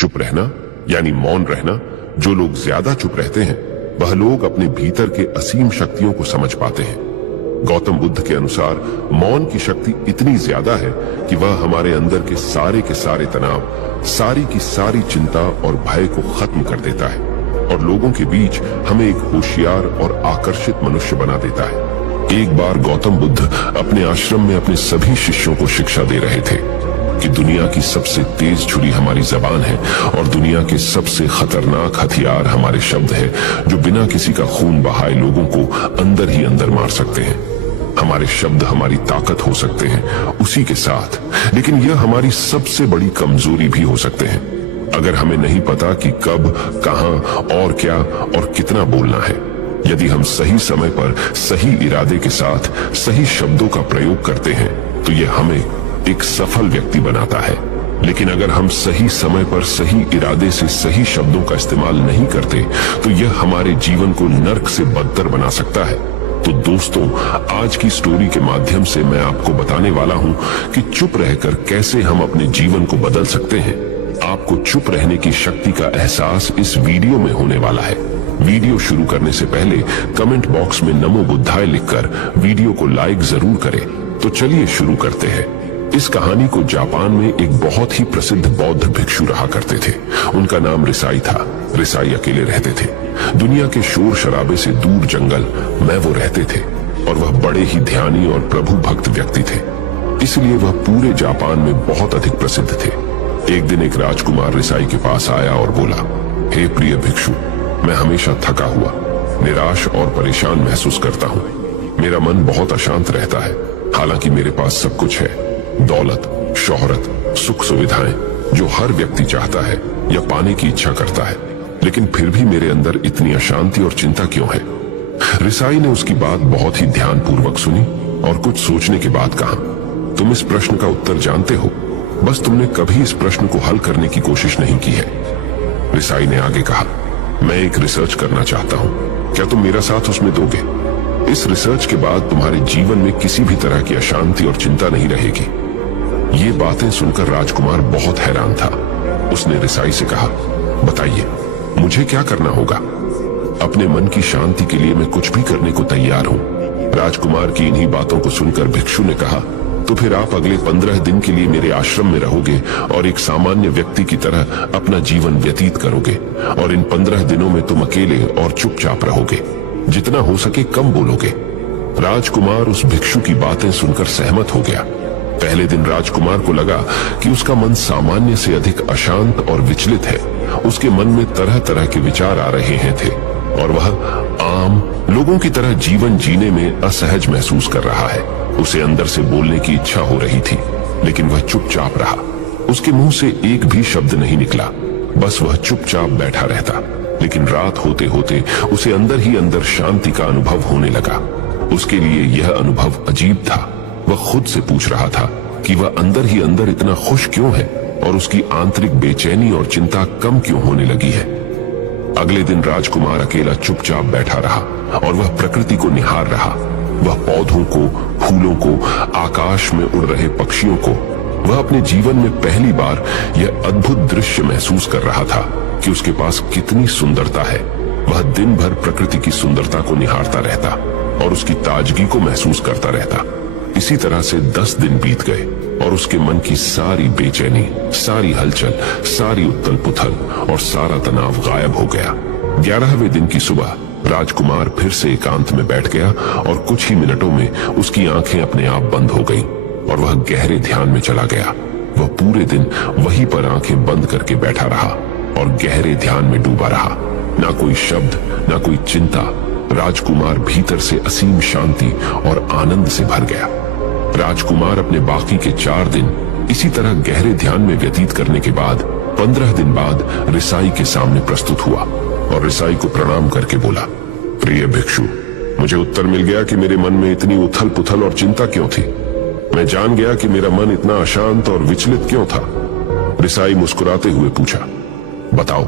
चुप रहना यानी मौन रहना। जो लोग ज्यादा चुप रहते हैं वह लोग अपने भीतर के असीम शक्तियों को समझ पाते हैं। गौतम बुद्ध के अनुसार मौन की शक्ति इतनी ज्यादा है कि वह हमारे अंदर के सारे तनाव, सारी की सारी चिंता और भय को खत्म कर देता है और लोगों के बीच हमें एक होशियार और आकर्षित मनुष्य बना देता है। एक बार गौतम बुद्ध अपने आश्रम में अपने सभी शिष्यों को शिक्षा दे रहे थे कि दुनिया की सबसे तेज छुरी हमारी जबान है और दुनिया के सबसे खतरनाक हथियार हमारे शब्द है, जो बिना किसी का खून बहाए लोगों को अंदर ही अंदर मार सकते हैं। हमारे शब्द हमारी ताकत हो सकते हैं उसी के साथ, लेकिन यह हमारी सबसे बड़ी कमजोरी भी हो सकते हैं अगर हमें नहीं पता कि कब, कहां और क्या और कितना बोलना है। यदि हम सही समय पर सही इरादे के साथ सही शब्दों का प्रयोग करते हैं तो यह हमें एक सफल व्यक्ति बनाता है। लेकिन अगर हम सही समय पर सही इरादे से सही शब्दों का इस्तेमाल नहीं करते तो यह हमारे जीवन को नर्क से बदतर बना सकता है। तो दोस्तों, आज की स्टोरी के माध्यम से मैं आपको बताने वाला हूं कि चुप रहकर कैसे हम अपने जीवन को बदल सकते हैं। आपको चुप रहने की शक्ति का एहसास इस वीडियो में होने वाला है। वीडियो शुरू करने से पहले कमेंट बॉक्स में नमो बुद्धाय लिखकर वीडियो को लाइक जरूर करें। तो चलिए शुरू करते हैं। इस कहानी को जापान में एक बहुत ही प्रसिद्ध बौद्ध भिक्षु रहा करते थे। उनका नाम रिसाई था। रिसाई अकेले रहते थे। दुनिया के शोर शराबे से दूर जंगल में वो रहते थे और वह बड़े ही ध्यानी और प्रभु भक्त व्यक्ति थे, इसलिए वह पूरे जापान में बहुत अधिक प्रसिद्ध थे। एक दिन एक राजकुमार रिसाई के पास आया और बोला, हे प्रिय भिक्षु, मैं हमेशा थका हुआ, निराश और परेशान महसूस करता हूँ। मेरा मन बहुत अशांत रहता है। हालांकि मेरे पास सब कुछ है, दौलत, शोहरत, सुख सुविधाएं, जो हर व्यक्ति चाहता है या पाने की इच्छा करता है, लेकिन फिर भी मेरे अंदर इतनी अशांति और चिंता क्यों है? रिसाई ने उसकी बात बहुत ही ध्यानपूर्वक सुनी और कुछ सोचने के बाद कहा, तुम इस प्रश्न का उत्तर जानते हो, बस तुमने कभी इस प्रश्न को हल करने की कोशिश नहीं की है। रिसाई ने आगे कहा, मैं एक रिसर्च करना चाहता हूँ, क्या तुम मेरा साथ उसमें दोगे? इस रिसर्च के बाद तुम्हारे जीवन में किसी भी तरह की अशांति और चिंता नहीं रहेगी। ये बातें सुनकर राजकुमार बहुत हैरान था। उसने रिसाई से कहा, बताइए मुझे क्या करना होगा? अपने मन की शांति के लिए मैं कुछ भी करने को तैयार हूँ। राजकुमार की इन्हीं बातों को सुनकर भिक्षु ने कहा, तो फिर आप अगले 15 दिन के लिए मेरे आश्रम में रहोगे और एक सामान्य व्यक्ति की तरह अपना जीवन व्यतीत करोगे और इन 15 दिनों में तुम अकेले और चुपचाप रहोगे, जितना हो सके कम बोलोगे। राजकुमार उस भिक्षु की बातें सुनकर सहमत हो गया। पहले दिन राजकुमार को लगा कि उसका मन सामान्य से अधिक अशांत और विचलित है। उसके मन में तरह तरह के विचार आ रहे हैं थे और वह आम लोगों की तरह जीवन जीने में असहज महसूस कर रहा है। उसे अंदर से बोलने की इच्छा हो रही थी, लेकिन वह चुपचाप रहा। उसके मुंह से एक भी शब्द नहीं निकला, बस वह चुपचाप बैठा रहता। लेकिन रात होते होते उसे अंदर ही अंदर शांति का अनुभव होने लगा। उसके लिए यह अनुभव अजीब था। वह खुद से पूछ रहा था कि वह अंदर ही अंदर इतना खुश क्यों है और उसकी आंतरिक बेचैनी और चिंता कम क्यों होने लगी है। अगले दिन राजकुमार अकेला चुपचाप बैठा रहा और वह प्रकृति को निहार रहा। वह पौधों को, फूलों को, आकाश में उड़ रहे पक्षियों को, वह अपने जीवन में पहली बार यह अद्भुत दृश्य महसूस कर रहा था कि उसके पास कितनी सुंदरता है। वह दिन भर प्रकृति की सुंदरता को निहारता रहता और उसकी ताजगी को महसूस करता रहता। इसी तरह से 10 दिन बीत गए और उसके मन की सारी बेचैनी, सारी हलचल, सारी उथल पुथल और सारा तनाव गायब हो गया। 11वें दिन की सुबह राजकुमार फिर से एकांत में बैठ गया और कुछ ही मिनटों में उसकी आंखें अपने आप बंद हो गईं और वह गहरे ध्यान में चला गया। वह पूरे दिन वहीं पर आंखें बंद करके बैठा रहा और गहरे ध्यान में डूबा रहा। ना कोई शब्द, ना कोई चिंता। राजकुमार भीतर से असीम शांति और आनंद से भर गया। राजकुमार अपने बाकी के 4 दिन इसी तरह गहरे ध्यान में व्यतीत करने के बाद 15 दिन बाद रिसाई के सामने प्रस्तुत हुआ और रिसाई को प्रणाम करके बोला, प्रिय भिक्षु, मुझे उत्तर मिल गया कि मेरे मन में इतनी उथल पुथल और चिंता क्यों थी। मैं जान गया कि मेरा मन इतना अशांत और विचलित क्यों था। रिसाई मुस्कुराते हुए पूछा, बताओ